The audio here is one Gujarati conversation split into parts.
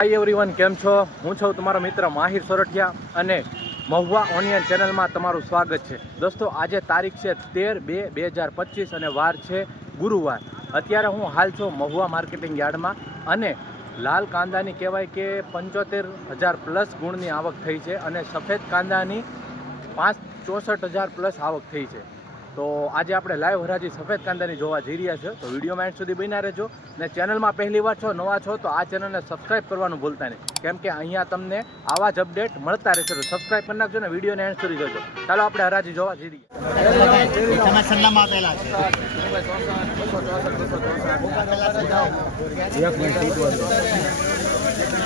હાય એવરીવન કેમ છો? હું છું તમારો મિત્ર માહિર સોરઠિયા અને મહુવા ઓનિયન ચેનલમાં તમારું સ્વાગત છે. દોસ્તો, આજે તારીખ છે તેર બે બે હજાર પચીસ અને વાર છે ગુરુવાર. અત્યારે હું હાલ છું મહુવા માર્કેટિંગ યાર્ડમાં અને લાલ કાંદાની કહેવાય કે પંચોતેર હજાર પ્લસ ગુણની આવક થઈ છે અને સફેદ કાંદાની પાંચ ચોસઠ હજાર પ્લસ આવક થઈ છે. તો આજે આપણે લાઈવ હરાજી સફેદ કાંદાની જોવા જઈ રહ્યા છે તો વિડીયોમાં એન્ડ સુધી બન્યા રહેજો. ને ચેનલમાં પહેલી વાર છો નવા છો તો આ ચેનલને સબસ્ક્રાઈબ કરવાનું ભૂલતા નહીં. કેમ કે અહીંયા તમને આવા જ અપડેટ મળતા રહેશે. તો સબસ્ક્રાઇબ કરી નાખજો ને વિડીયોને એન્ડ સુધી જોજો. ચાલો આપણે હરાજી જોવા જઈ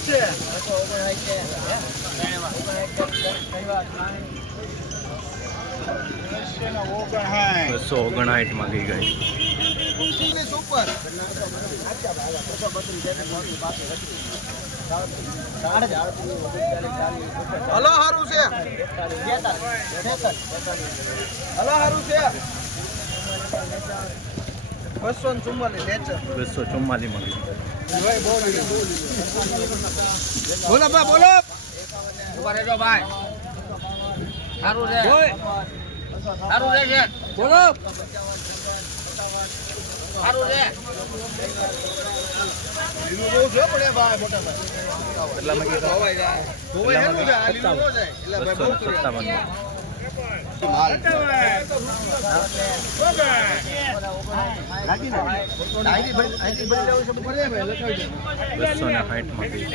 બાળચા બસો ઓગણસાઠમાં ગઈ ગઈ. હલો હારું છે. હલો હારું છે. બસો ને ચુમ્માલીસ નેચર. બસો ચુમ્માલીસમાં ગઈ બોલો બા બોલો. ઊભા રહેજો ભાઈ. સારું છે. સારું છે બોલો. સારું છે. માલ બસો ને સાઠમાં ગઈ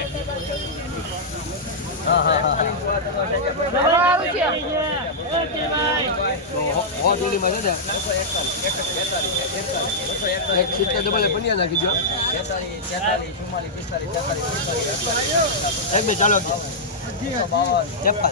હો જોડી માં છે ને. એક સિત્તેર ડબલ પનિયા નાખી દો એક બે ચાલો ચપ્પા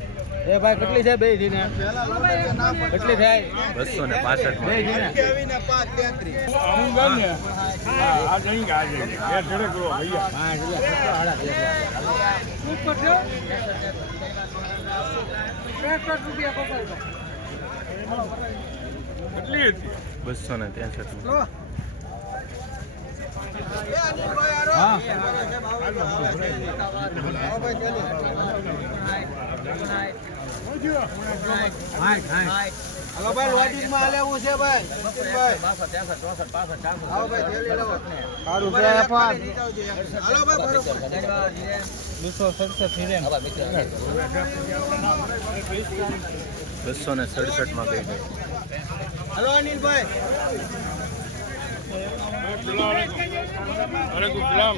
એ ભાઈ કેટલી છે? બેથી ને કેટલી થાય? બસો ને પાસઠ બે ગઈ ને બસો ને ત્રેસઠ હા. હાલો ભાઈ લોજિકમાં ભાઈ ભાઈ બસો સડસઠ ને સડસઠમાં ગઈ ગઈ હલો અનિલભાઈ અરે ગુલામ